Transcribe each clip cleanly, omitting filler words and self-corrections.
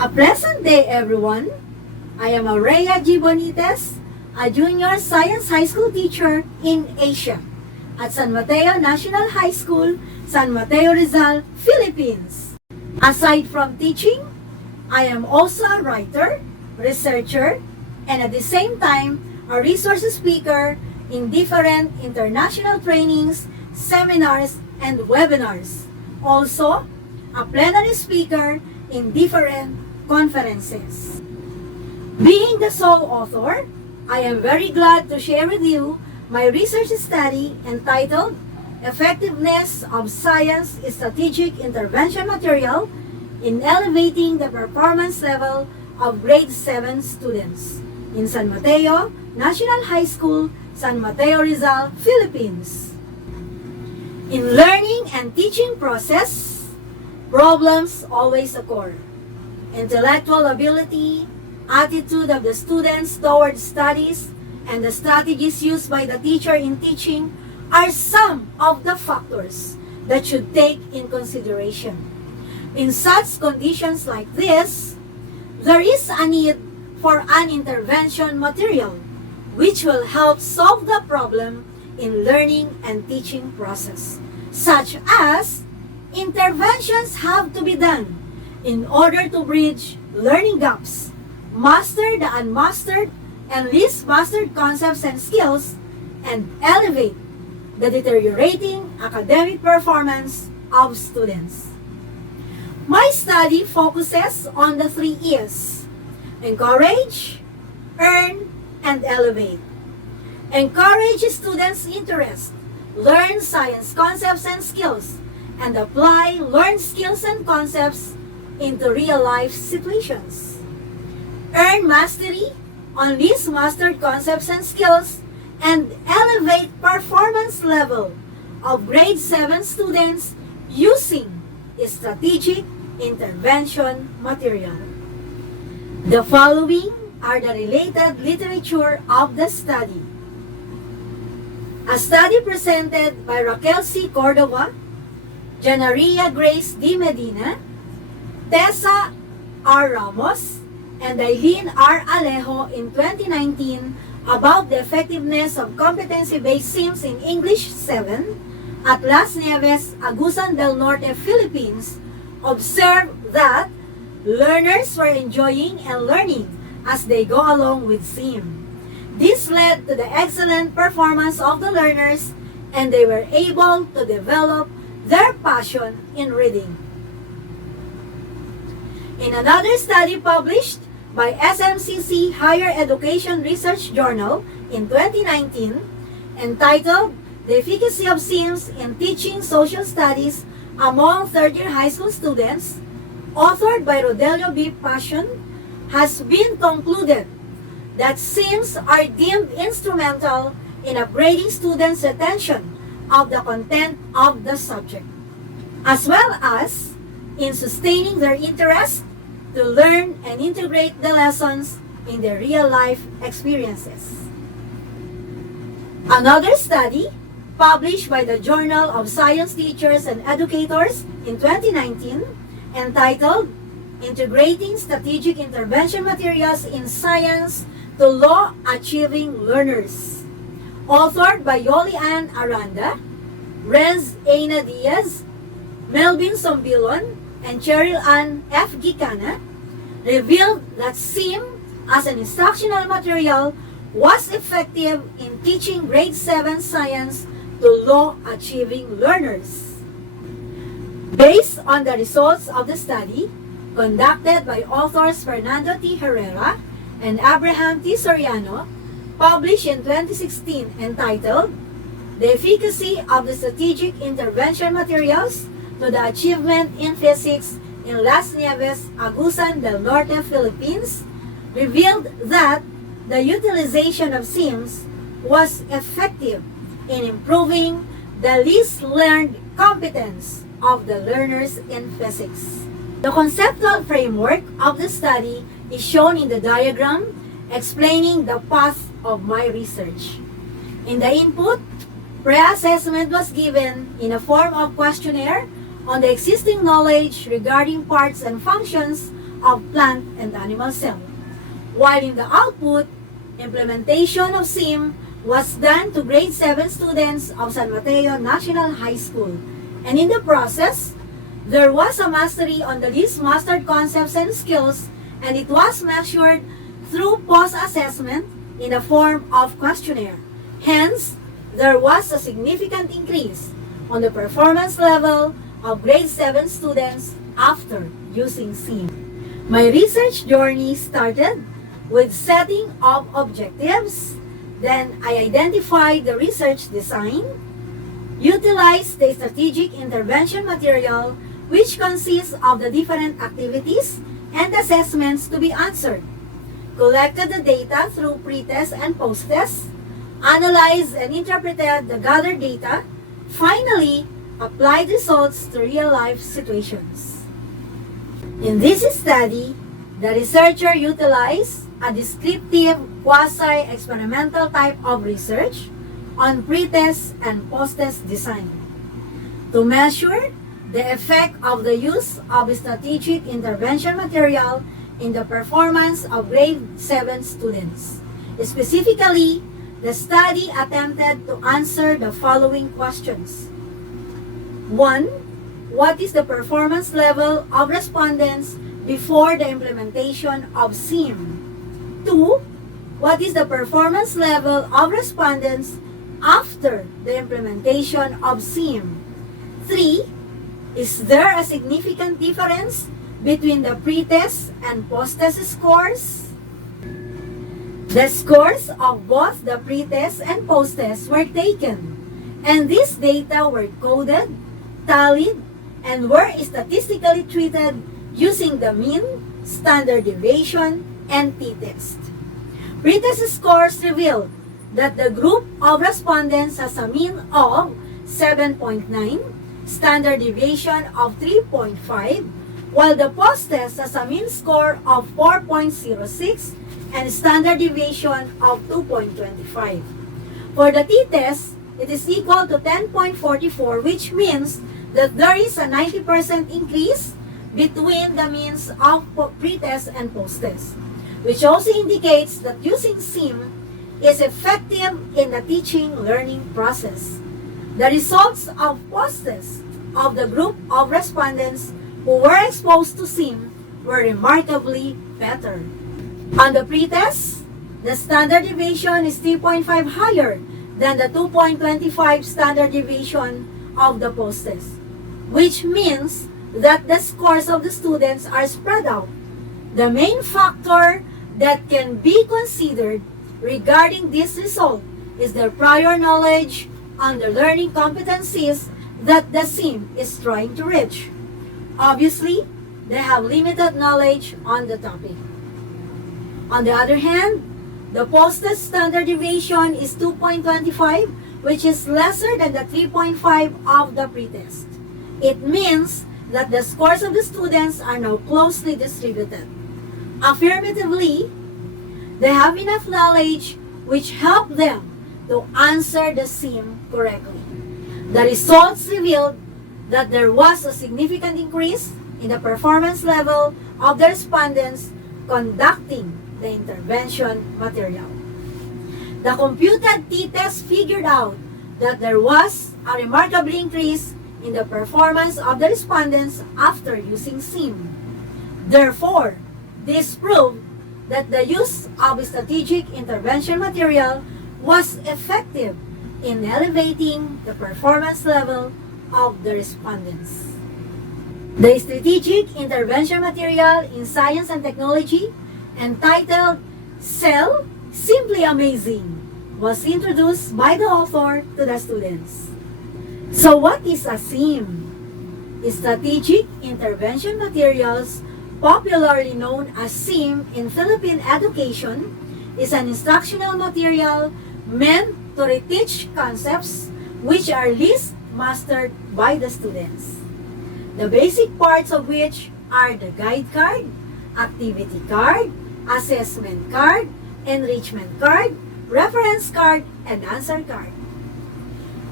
A pleasant day, everyone. I am Aurea Bonitez, a junior science high school teacher in Asia at San Mateo National High School, San Mateo, Rizal, Philippines. Aside from teaching, I am also a writer, researcher, and at the same time, a resource speaker in different international trainings, seminars, and webinars. Also, a plenary speaker in different conferences. Being the sole author, I am very glad to share with you my research study entitled Effectiveness of Science Strategic Intervention Material in Elevating the Performance Level of Grade 7 Students in San Mateo National High School, San Mateo, Rizal, Philippines. In learning and teaching process, problems always occur. Intellectual ability, attitude of the students towards studies, and the strategies used by the teacher in teaching are some of the factors that should take in consideration. In such conditions like this, there is a need for an intervention material which will help solve the problem in learning and teaching process, such as interventions have to be done in order to bridge learning gaps, master the unmastered and least mastered concepts and skills, and elevate the deteriorating academic performance of students. My study focuses on the 3 E's: encourage, earn, and elevate. Encourage students' interest, learn science concepts and skills, and apply learned skills and concepts into real-life situations. Earn mastery on least mastered concepts and skills, and elevate performance level of grade 7 students using strategic intervention material. The following are the related literature of the study. A study presented by Raquel C. Cordova, Janaria Grace D. Medina, Tessa R. Ramos, and Eileen R. Alejo in 2019 about the effectiveness of competency-based SIMS in English 7 at Las Nieves, Agusan del Norte, Philippines, observed that learners were enjoying and learning as they go along with SIM. This led to the excellent performance of the learners, and they were able to develop their passion in reading. In another study published by SMCC Higher Education Research Journal in 2019, entitled The Efficacy of SIMS in Teaching Social Studies Among Third-Year High School Students, authored by Rodelio B. Passion, has been concluded that SIMS are deemed instrumental in upgrading students' retention of the content of the subject, as well as in sustaining their interest to learn and integrate the lessons in their real-life experiences. Another study, published by the Journal of Science Teachers and Educators in 2019, entitled Integrating Strategic Intervention Materials in Science to Law-Achieving Learners, authored by Yoli Ann Aranda, Renz Aina Diaz, Melvin Sombilon, and Cheryl Ann F. Gicana, revealed that SIM as an instructional material was effective in teaching grade 7 science to law-achieving learners. Based on the results of the study, conducted by authors Fernando T. Herrera and Abraham T. Soriano, published in 2016, entitled The Efficacy of the Strategic Intervention Materials to the Achievement in Physics in Las Nieves, Agusan del Norte, Philippines, revealed that the utilization of SIMS was effective in improving the least learned competence of the learners in physics. The conceptual framework of the study is shown in the diagram explaining the path of my research. In the input, pre-assessment was given in a form of questionnaire on the existing knowledge regarding parts and functions of plant and animal cell. While in the output, implementation of SIM was done to grade 7 students of San Mateo National High School. And in the process, there was a mastery on the least mastered concepts and skills, and it was measured through post-assessment in the form of questionnaire. Hence, there was a significant increase on the performance level of grade 7 students after using SIM. My research journey started with setting of objectives. Then I identified the research design, utilized the strategic intervention material, which consists of the different activities and assessments to be answered, collected the data through pre-test and post-test, analyzed and interpreted the gathered data, finally applied results to real-life situations. In this study, the researcher utilized a descriptive quasi-experimental type of research on pre-test and post-test design to measure the effect of the use of strategic intervention material in the performance of grade 7 students. Specifically, the study attempted to answer the following questions. 1. What is the performance level of respondents before the implementation of SIM? 2. What is the performance level of respondents after the implementation of SIM? 3. Is there a significant difference between the pre-test and post-test scores? The scores of both the pre-test and post-test were taken, and these data were coded, tallied, and were statistically treated using the mean, standard deviation, and t-test. Pre-test scores revealed that the group of respondents has a mean of 7.9, standard deviation of 3.5, while the post-test has a mean score of 4.06 and standard deviation of 2.25. For the t-test, it is equal to 10.44, which means that there is a 90% increase between the means of pre-test and post-test, which also indicates that using SIM is effective in the teaching-learning process. The results of post-test of the group of respondents who were exposed to SIM were remarkably better. On the pre-test, the standard deviation is 3.5 higher than the 2.25 standard deviation of the post-test, which means that the scores of the students are spread out. The main factor that can be considered regarding this result is their prior knowledge on the learning competencies that the SIM is trying to reach. Obviously, they have limited knowledge on the topic. On the other hand, the post-test standard deviation is 2.25, which is lesser than the 3.5 of the pre-test. It means that the scores of the students are now closely distributed. Affirmatively, they have enough knowledge which help them to answer the SIM correctly. The results revealed that there was a significant increase in the performance level of the respondents conducting the intervention material. The computed t-test figured out that there was a remarkable increase in the performance of the respondents after using SIM. Therefore, this proved that the use of strategic intervention material was effective in elevating the performance level of the respondents. The strategic intervention material in science and technology, entitled Cell Simply Amazing, was introduced by the author to the students. So what is a SIM? Strategic Intervention Materials, popularly known as SIM in Philippine education, is an instructional material meant to reteach concepts which are least mastered by the students. The basic parts of which are the guide card, activity card, assessment card, enrichment card, reference card, and answer card.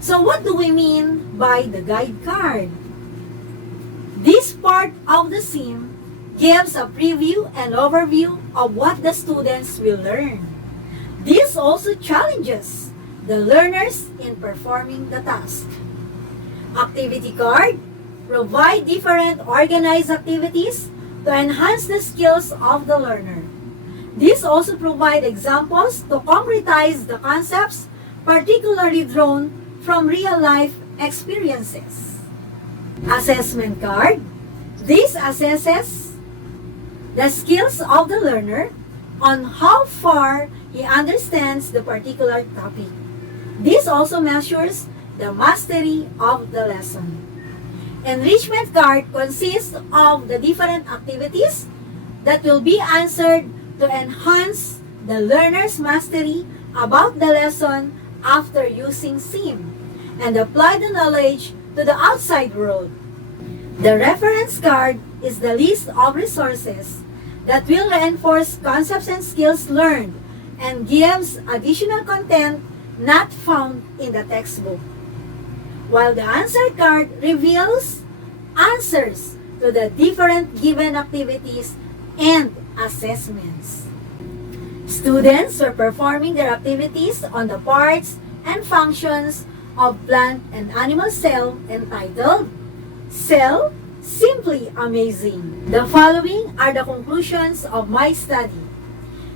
So what do we mean by the guide card? This part of the SIM gives a preview and overview of what the students will learn. This also challenges the learners in performing the task. Activity card provide different organized activities to enhance the skills of the learner. These also provide examples to concretize the concepts, particularly drawn from real-life experiences. Assessment card. This assesses the skills of the learner on how far he understands the particular topic. This also measures the mastery of the lesson. Enrichment card consists of the different activities that will be answered to enhance the learner's mastery about the lesson after using SIM and apply the knowledge to the outside world. The reference card is the list of resources that will reinforce concepts and skills learned and gives additional content not found in the textbook. While the answer card reveals answers to the different given activities and assessments. Students were performing their activities on the parts and functions of plant and animal cell entitled Cell Simply Amazing. The following are the conclusions of my study.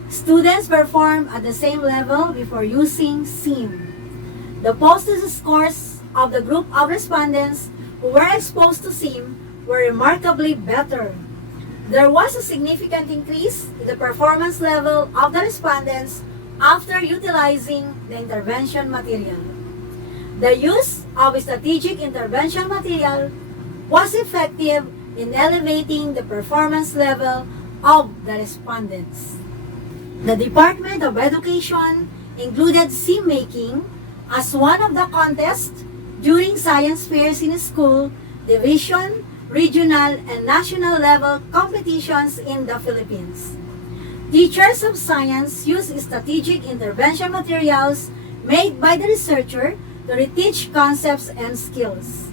Students perform at the same level before using SIM. The posted scores of the group of respondents who were exposed to SIM were remarkably better. There was a significant increase in the performance level of the respondents after utilizing the intervention material. The use of strategic intervention material was effective in elevating the performance level of the respondents. The Department of Education included SIM making as one of the contests during science fairs in school, division, regional, and national level competitions in the Philippines. Teachers of science use strategic intervention materials made by the researcher to reteach concepts and skills.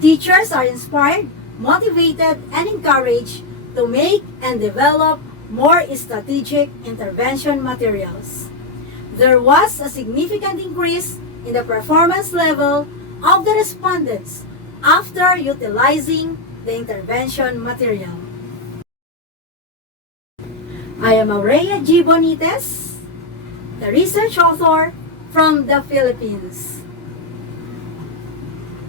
Teachers are inspired, motivated, and encouraged to make and develop more strategic intervention materials. There was a significant increase in the performance level of the respondents after utilizing the intervention material. I am Aurea G. Bonitez, the research author from the Philippines.